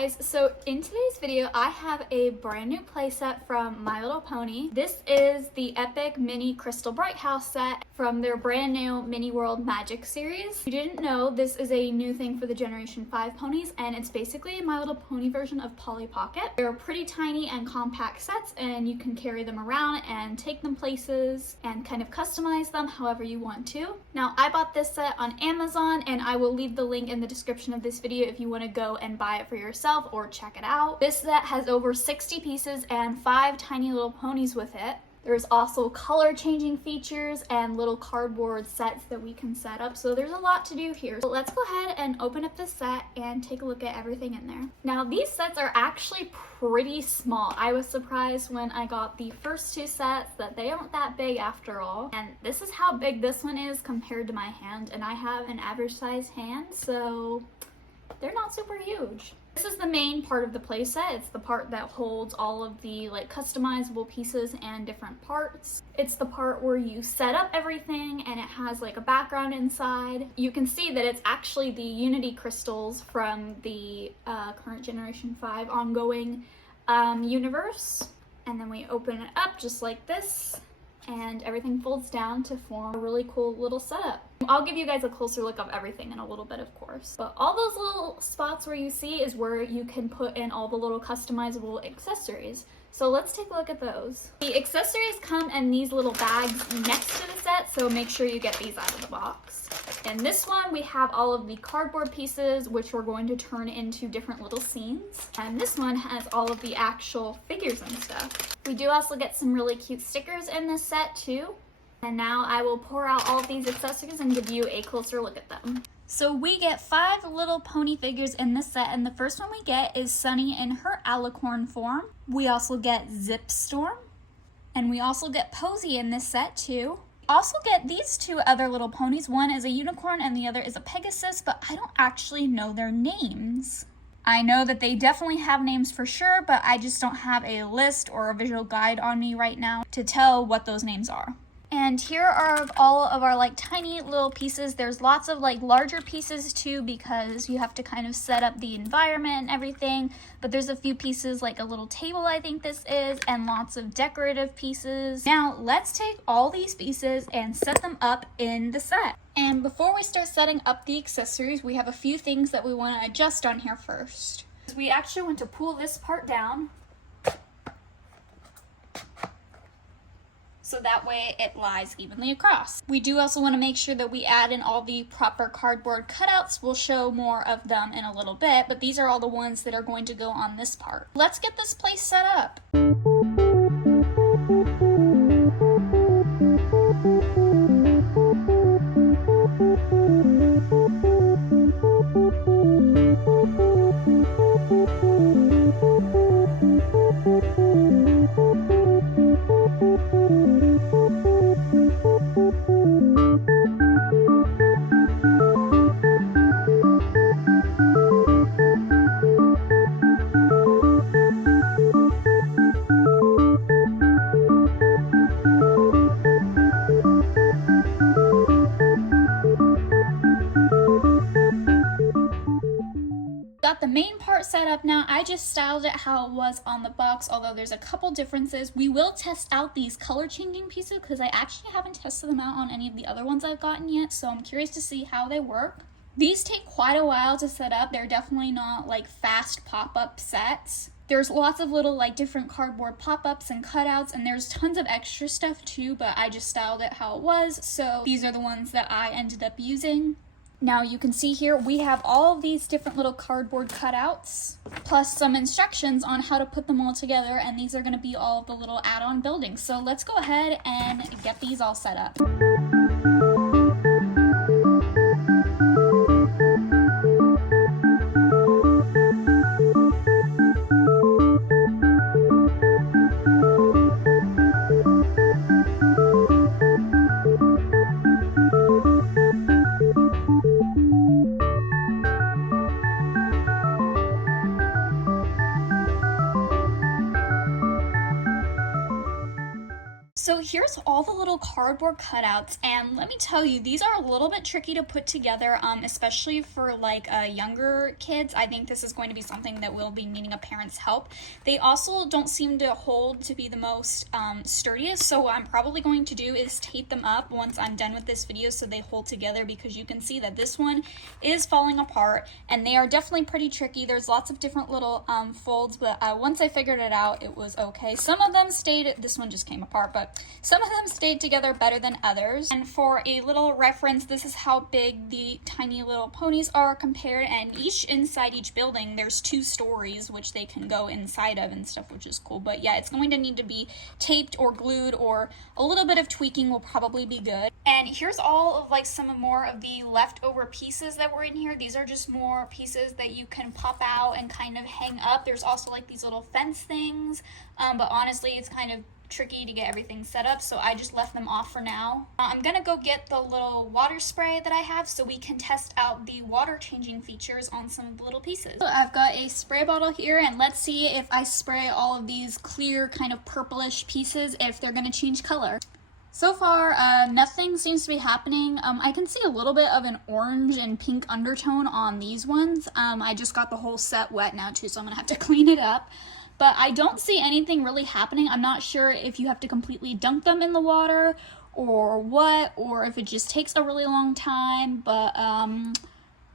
guys, so in today's video I have a brand new playset from My Little Pony. This is the Epic Mini Crystal Brighthouse set from their brand new Mini World Magic series. If you didn't know, this is a new thing for the Generation 5 ponies, and it's basically a My Little Pony version of Polly Pocket. They're pretty tiny and compact sets, and you can carry them around and take them places and kind of customize them however you want to. Now, I bought this set on Amazon, and I will leave the link in the description of this video if you want to go and buy it for yourself or check it out. This set has over 60 pieces and 5 tiny little ponies with it. There's also color changing features and little cardboard sets that we can set up, so there's a lot to do here. So let's go ahead and open up this set and take a look at everything in there. Now, these sets are actually pretty small. I was surprised when I got the first 2 sets that they aren't that big after all. And this is how big this one is compared to my hand, and I have an average size hand, so they're not super huge. This is the main part of the playset. It's the part that holds all of the customizable pieces and different parts. It's the part where you set up everything, and it has a background inside. You can see that it's actually the Unity crystals from the current Generation 5 ongoing universe. And then we open it up just like this, and everything folds down to form a really cool little setup. I'll give you guys a closer look of everything in a little bit, of course. But all those little spots where you see is where you can put in all the little customizable accessories. So let's take a look at those. The accessories come in these little bags next to the set, so make sure you get these out of the box. In this one, we have all of the cardboard pieces, which we're going to turn into different little scenes. And this one has all of the actual figures and stuff. We do also get some really cute stickers in this set too. And now I will pour out all of these accessories and give you a closer look at them. So we get 5 little pony figures in this set, and the first one we get is Sunny in her alicorn form. We also get Zipstorm, and we also get Posy in this set too. Also get these 2 other little ponies. One is a unicorn and the other is a Pegasus, but I don't actually know their names. I know that they definitely have names for sure, but I just don't have a list or a visual guide on me right now to tell what those names are. And here are all of our tiny little pieces. There's lots of larger pieces too, because you have to kind of set up the environment and everything. But there's a few pieces, like a little table I think this is, and lots of decorative pieces. Now let's take all these pieces and set them up in the set. And before we start setting up the accessories, we have a few things that we want to adjust on here first. We actually want to pull this part down, so that way it lies evenly across. We do also want to make sure that we add in all the proper cardboard cutouts. We'll show more of them in a little bit, but these are all the ones that are going to go on this part. Let's get this place set up. Got the main part set up now. I just styled it how it was on the box, although there's a couple differences. We will test out these color changing pieces because I actually haven't tested them out on any of the other ones I've gotten yet, so I'm curious to see how they work. These take quite a while to set up. They're definitely not fast pop-up sets. There's lots of little different cardboard pop-ups and cutouts, and there's tons of extra stuff too, but I just styled it how it was, so these are the ones that I ended up using. Now you can see here we have all of these different little cardboard cutouts, plus some instructions on how to put them all together, and these are going to be all of the little add-on buildings. So let's go ahead and get these all set up. So here's all the little cardboard cutouts, and let me tell you, these are a little bit tricky to put together, especially for like younger kids. I think this is going to be something that will be needing a parent's help. They also don't seem to hold to be the most sturdiest, so what I'm probably going to do is tape them up once I'm done with this video so they hold together, because you can see that this one is falling apart, and they are definitely pretty tricky. There's lots of different little folds, but once I figured it out, it was okay. Some of them stayed, this one just came apart, but some of them stayed together better than others. And for a little reference, this is how big the tiny little ponies are compared, and inside each building there's 2 stories which they can go inside of and stuff, which is cool. But yeah, it's going to need to be taped or glued, or a little bit of tweaking will probably be good. And here's all of like some more of the leftover pieces that were in here. These are just more pieces that you can pop out and kind of hang up. There's also like these little fence things, but honestly it's kind of tricky to get everything set up, so I just left them off for now. I'm gonna go get the little water spray that I have so we can test out the water changing features on some of the little pieces. So I've got a spray bottle here, and let's see if I spray all of these clear kind of purplish pieces if they're gonna change color. So far, nothing seems to be happening. I can see a little bit of an orange and pink undertone on these ones. I just got the whole set wet now too, so I'm gonna have to clean it up. But I don't see anything really happening. I'm not sure if you have to completely dunk them in the water or what, or if it just takes a really long time. But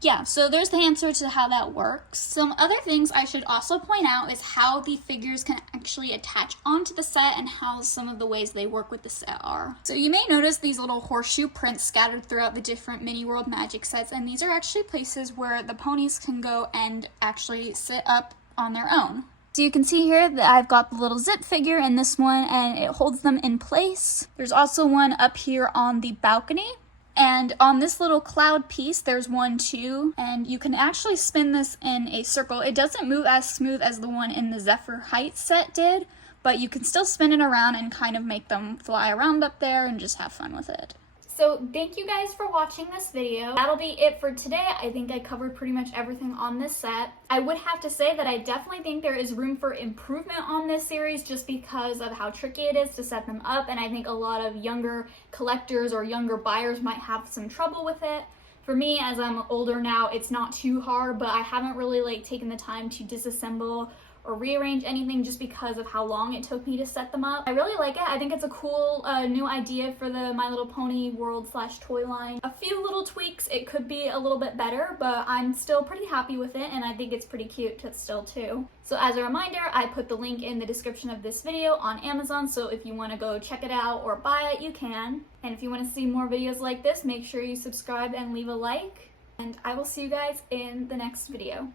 yeah, so there's the answer to how that works. Some other things I should also point out is how the figures can actually attach onto the set and how some of the ways they work with the set are. So you may notice these little horseshoe prints scattered throughout the different Mini World Magic sets, and these are actually places where the ponies can go and actually sit up on their own. So you can see here that I've got the little zip figure in this one, and it holds them in place. There's also one up here on the balcony. And on this little cloud piece, there's one too, and you can actually spin this in a circle. It doesn't move as smooth as the one in the Zephyr Heights set did, but you can still spin it around and kind of make them fly around up there and just have fun with it. So thank you guys for watching this video. That'll be it for today. I think I covered pretty much everything on this set. I would have to say that I definitely think there is room for improvement on this series just because of how tricky it is to set them up, and I think a lot of younger collectors or younger buyers might have some trouble with it. For me, as I'm older now, it's not too hard, but I haven't really like taken the time to disassemble or rearrange anything just because of how long it took me to set them up. I really like it. I think it's a cool new idea for the My Little Pony world / toy line. A few little tweaks, it could be a little bit better, but I'm still pretty happy with it, and I think it's pretty cute still too. So as a reminder, I put the link in the description of this video on Amazon, so if you want to go check it out or buy it, you can. And if you want to see more videos like this, make sure you subscribe and leave a like, and I will see you guys in the next video.